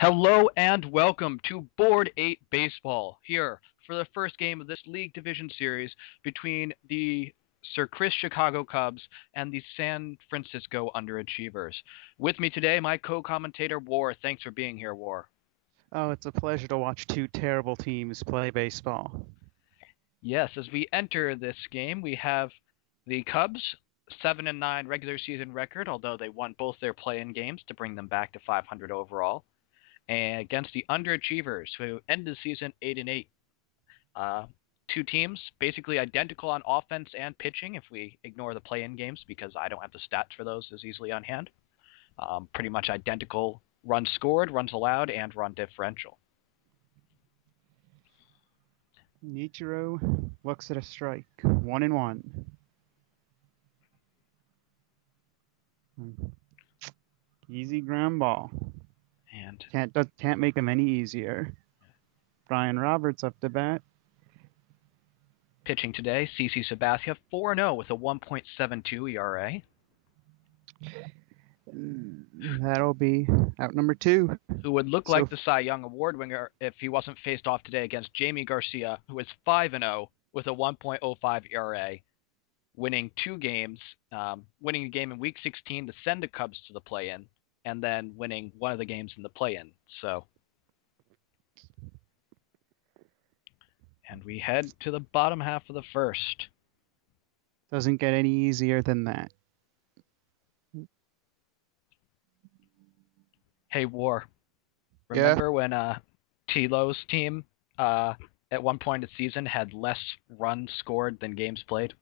Hello and welcome to Board 8 Baseball, here for the first game of this League Division Series between the Sir Chris Chicago Cubs and the San Francisco Underachievers. With me today, my co-commentator, War. Thanks for being here, War. Oh, it's a pleasure to watch two terrible teams play baseball. Yes, as we enter this game, we have the Cubs, 7-9 regular season record, although they won both their play-in games to bring them back to 500 overall, and against the Underachievers, who ended the season 8-8. Uh, Two teams basically identical on offense and pitching if we ignore the play-in games because I don't have the stats for those as easily on hand. Pretty much identical runs scored, runs allowed, and run differential. Nichiro looks at a strike. 1-1. Easy ground ball. And Can't make him any easier. Brian Roberts up to bat. pitching today, CC Sabathia 4-0 with a 1.72 ERA. That'll be out number two. Who would look So like the Cy Young Award winner if he wasn't faced off today against Jamie Garcia, who is 5-0 with a 1.05 ERA, winning two games, winning a game in Week 16 to send the Cubs to the play-in, and then winning one of the games in the play-in. So, and we head to the bottom half of the first. doesn't get any easier than that. Hey, War, Yeah. remember when Tilo's team at one point in the season had less runs scored than games played?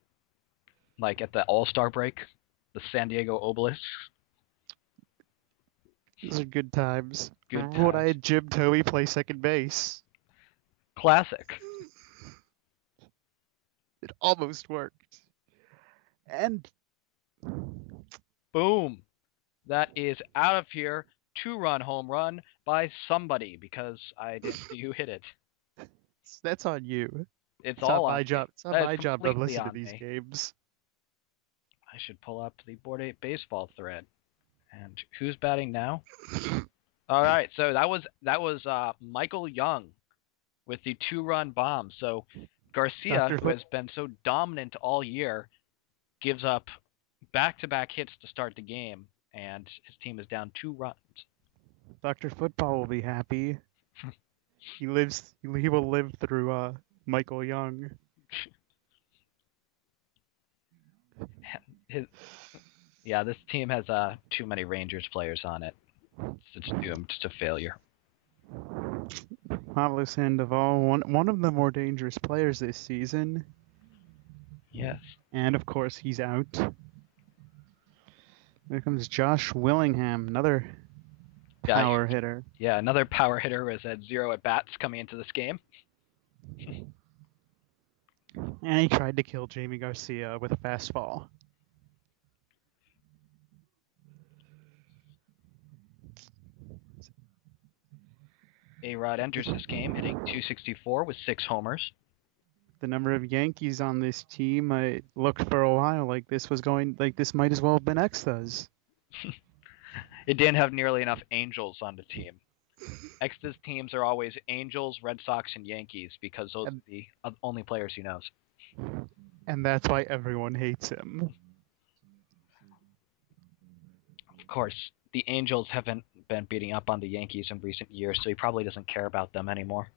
Like at the All-Star break, the San Diego Obelisks. Those are good times. Good Remember when I times. had Jim Toby play second base? Classic. It almost worked. And Boom. That is out of here. Two-run home run by somebody because I didn't see who hit it. that's on you. It's It's not all on my me. job. It's not That is my job to completely listen to on these me. games. I should pull up the Board 8 baseball thread. And who's batting now? All right, so that was Michael Young with the two-run bomb. So Garcia, Dr. who Foot has been so dominant all year, gives up back-to-back hits to start the game, and his team is down 2 runs. Dr. Football will be happy. He will live through Michael Young. His Yeah, this team has too many Rangers players on it. It's doomed to failure. Pablo Sandoval, one of the more dangerous players this season. Yes. And of course he's out. There comes Josh Willingham, another Yeah, power hitter. yeah. Another power hitter is at 0 at bats coming into this game. And he tried to kill Jamie Garcia with a fastball. A-Rod enters this game hitting 264 with 6 homers. The number of Yankees on this team, I looked for a while like this might as well have been Extras. It didn't have nearly enough Angels on the team. X's teams are always Angels, Red Sox, and Yankees because those And, are the only players he knows. and that's why everyone hates him. Of course, the Angels haven't been beating up on the Yankees in recent years, so he probably doesn't care about them anymore.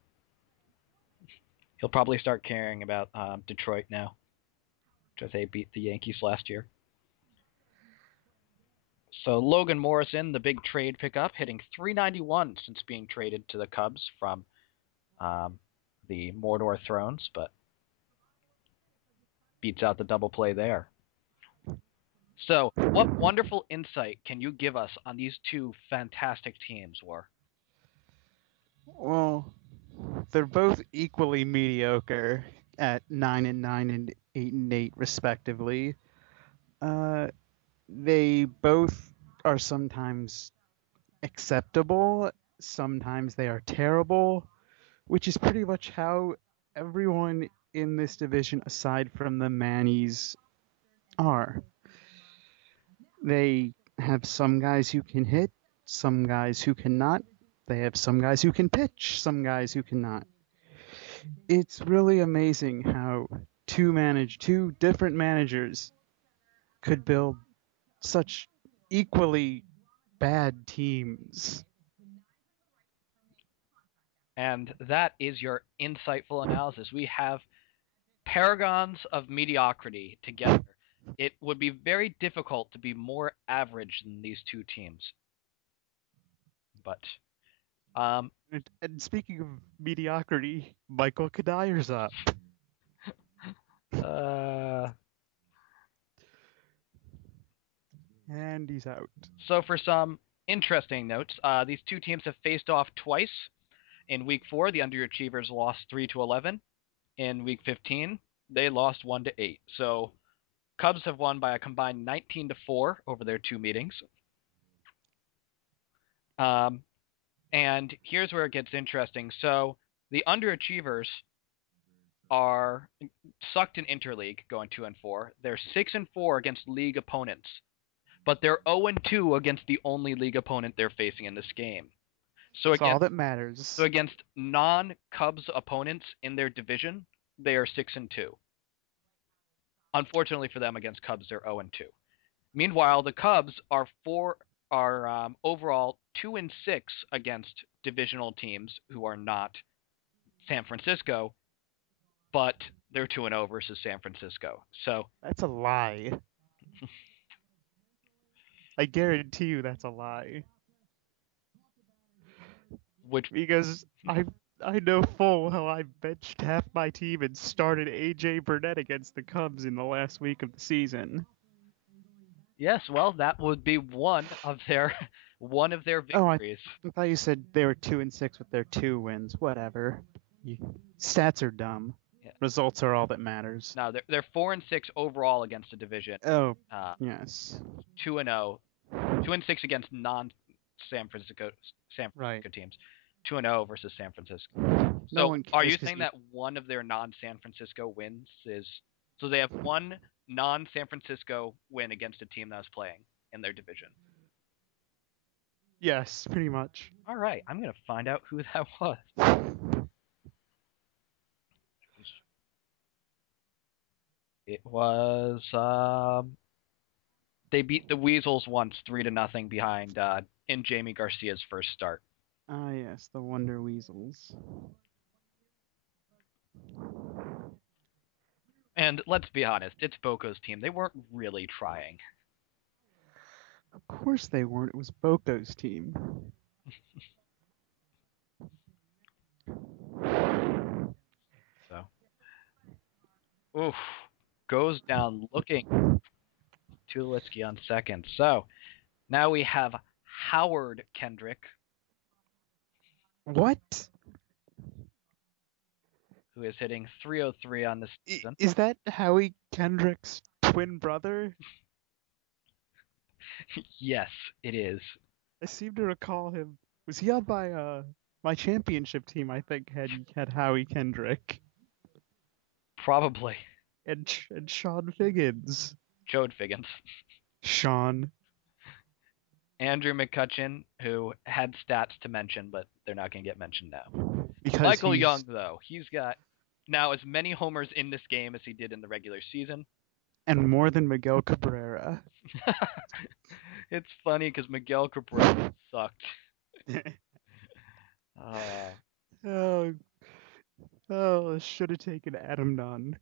He'll probably start caring about Detroit now, because they beat the Yankees last year. So Logan Morrison, the big trade pickup, hitting 391 since being traded to the Cubs from um, the Mordor Thrones, but beats out the double play there. So, what wonderful insight can you give us on these two fantastic teams, War? Well, they're both equally mediocre at 9-9 and 8-8 respectively. Uh, they both are sometimes acceptable, sometimes they are terrible, which is pretty much how everyone in this division, aside from the Mannies, are. They have some guys who can hit, some guys who cannot, They have some guys who can pitch, some guys who cannot. It's really amazing how two different managers could build such equally bad teams. And that is your insightful analysis. We have paragons of mediocrity together. It would be very difficult to be more average than these two teams. But And speaking of mediocrity, Michael Kadyr's up. uh, And he's out. so for some interesting notes, these two teams have faced off twice. In week 4, the underachievers lost 3-11. In week 15, they lost 1-8. So Cubs have won by a combined 19-4 over their two meetings. And here's where it gets interesting. So the underachievers are sucked in interleague, going 2-4. They're 6-4 against league opponents, but they're 0-2 against the only league opponent they're facing in this game. That's all that matters. So against non-Cubs opponents in their division, they are 6-2. Unfortunately for them, against Cubs, they're 0-2. Meanwhile, the Cubs are overall 2-6 against divisional teams who are not San Francisco, but they're 2-0 versus San Francisco. So that's a lie. I guarantee you that's a lie. Because I know full well I benched half my team and started AJ Burnett against the Cubs in the last week of the season. Yes, well, that would be one of their victories. I thought you said they were 2-6 with their 2 wins. Whatever. Stats are dumb. Yeah. Results are all that matters. No, they're 4-6 overall against the division. Oh, yes. 2-0, 2-6 against non-San Francisco teams. 2-0 versus San Francisco. So, are you saying that one of their non-San Francisco wins is so they have one non-San Francisco win against a team that was playing in their division? Yes, pretty much. All right, I'm gonna find out who that was. It was they beat the Weasels once 3-0 behind in Jamie Garcia's first start. Ah, yes, the Wonder Weasels. And let's be honest, it's Boco's team. They weren't really trying. Of course they weren't. It was Boco's team. So, oof, goes down looking Tulowitzki on second. So, now we have Howard Kendrick. What? Who is hitting 303 on this season. Is that Howie Kendrick's twin brother? Yes, it is. I seem to recall him. Was he on my championship team? I think had Howie Kendrick. Probably. And Sean Figgins. Jode Figgins. Sean. Andrew McCutcheon, who had stats to mention, but they're not going to get mentioned now. Because Michael Young, though, he's got now as many homers in this game as he did in the regular season. And more than Miguel Cabrera. It's funny because Miguel Cabrera sucked. Should have taken Adam Nunn.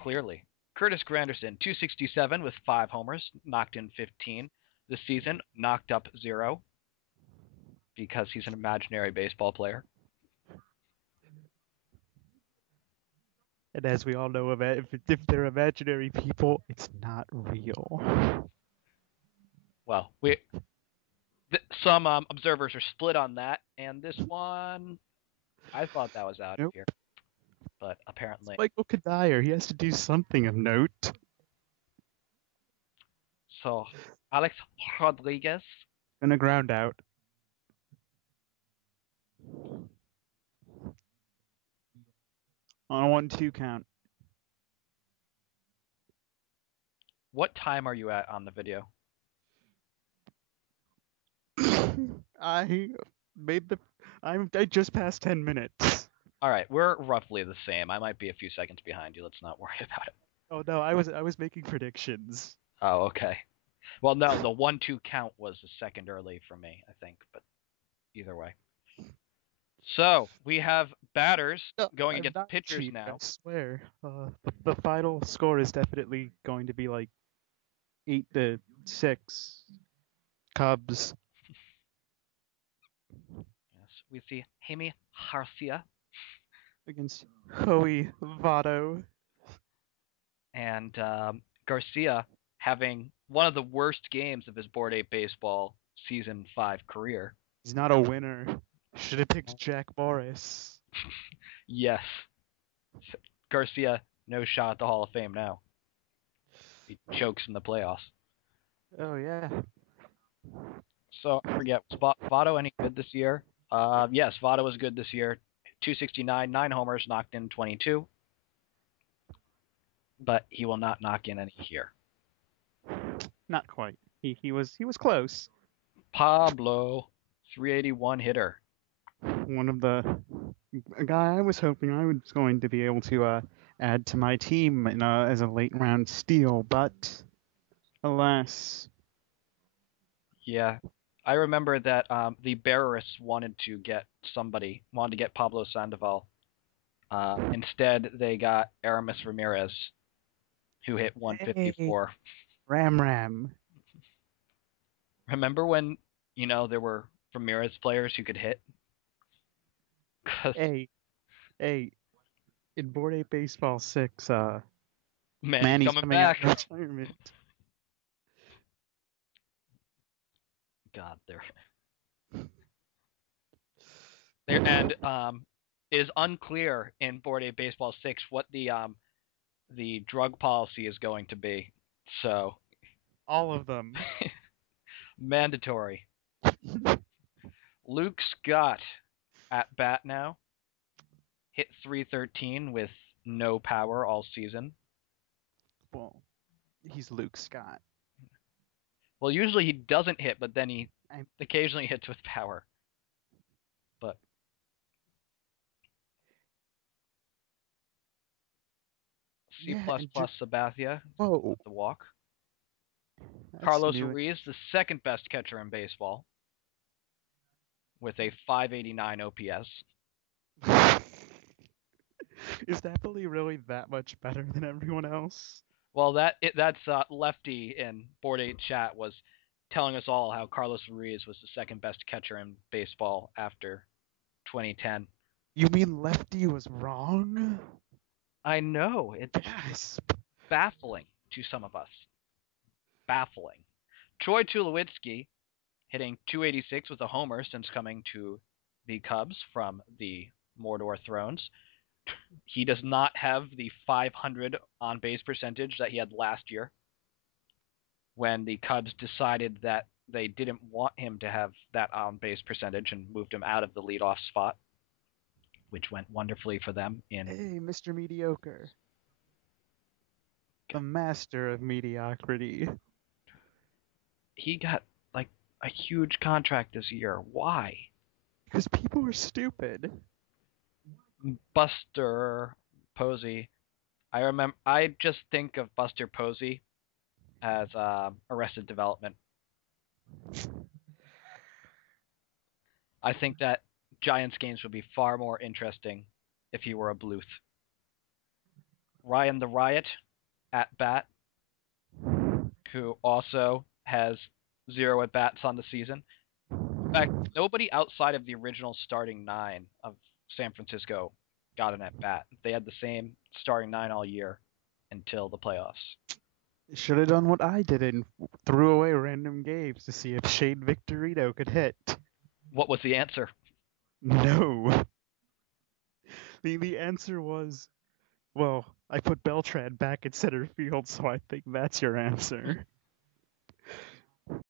Clearly. Curtis Granderson, 267 with 5 homers, knocked in 15 this season, knocked up 0 because he's an imaginary baseball player. And as we all know, if they're imaginary people, it's not real. Well, some observers are split on that, and this one, I thought that was out of here. But apparently... It's Michael Kadire. He has to do something of note. So, Alex Rodriguez. And a ground out. On a 1-2 count. What time are you at on the video? I made the I just passed 10 minutes. All right, we're roughly the same. I might be a few seconds behind you. Let's not worry about it. Oh no, I was making predictions. Oh, okay. Well, no, the 1-2 count was a second early for me, I think, but either way. So we have batters No, going I'm against not pitchers cheating, I now. swear. The final score is definitely going to be like 8-6 Cubs. Yes, we see Jaime Garcia Against Joey Votto. and Garcia having one of the worst games of his Board 8 baseball season 5 career. He's not a winner. Should have picked Jack Morris. Yes, Garcia, no shot at the Hall of Fame now. He chokes in the playoffs. Oh yeah. So I forget, was Votto any good this year? Yes, Votto was good this year. 269, 9 homers, knocked in 22. But he will not knock in any here. Not quite. He was close. Pablo, 381 hitter. One of a guy I was hoping I was going to be able to add to my team as a late round steal, but alas. Yeah. I remember that the Barrists wanted to get Pablo Sandoval. Instead, they got Aramis Ramirez, who hit Hey, 154. Ram. Remember when, there were Ramirez players who could hit? 'Cause, Hey, hey, in Board 8 Baseball 6, Manny's Manny's coming coming out back. of retirement. God, there and it is unclear in Board 8 Baseball 6 what the drug policy is going to be. So All of them. mandatory. Luke Scott at bat now. Hit 313 with no power all season. Well, he's Luke Scott. Well, usually he doesn't hit, but then he I'm- occasionally hits with power. But C++ Yeah, Sabathia whoa, with the walk. that's Carlos new. Ruiz, the second best catcher in baseball, with a 589 OPS. Is Napoli really that much better than everyone else? Well, that's Lefty in Board 8 chat was telling us all how Carlos Ruiz was the second best catcher in baseball after 2010. You mean Lefty was wrong? I know, it's Yes. baffling to some of us. Baffling. Troy Tulowitzki hitting 286 with a homer since coming to the Cubs from the Mordor Thrones. He does not have the 500 on base percentage that he had last year when the Cubs decided that they didn't want him to have that on base percentage and moved him out of the leadoff spot, which went wonderfully for them in. Hey, Mr. Mediocre. The master of mediocrity. He got like a huge contract this year. Why? Because people are stupid. Buster Posey. I just think of Buster Posey as Arrested Development. I think that Giants games would be far more interesting if he were a Bluth. Ryan the Riot at bat, who also has 0 at bats on the season. In fact, nobody outside of the original starting 9 of San Francisco got an at bat. They had the same starting 9 all year until the playoffs. Should have done what I did and threw away random games to see if Shane Victorino could hit. What was the answer? No. The answer was, well, I put Beltran back in center field, so I think that's your answer.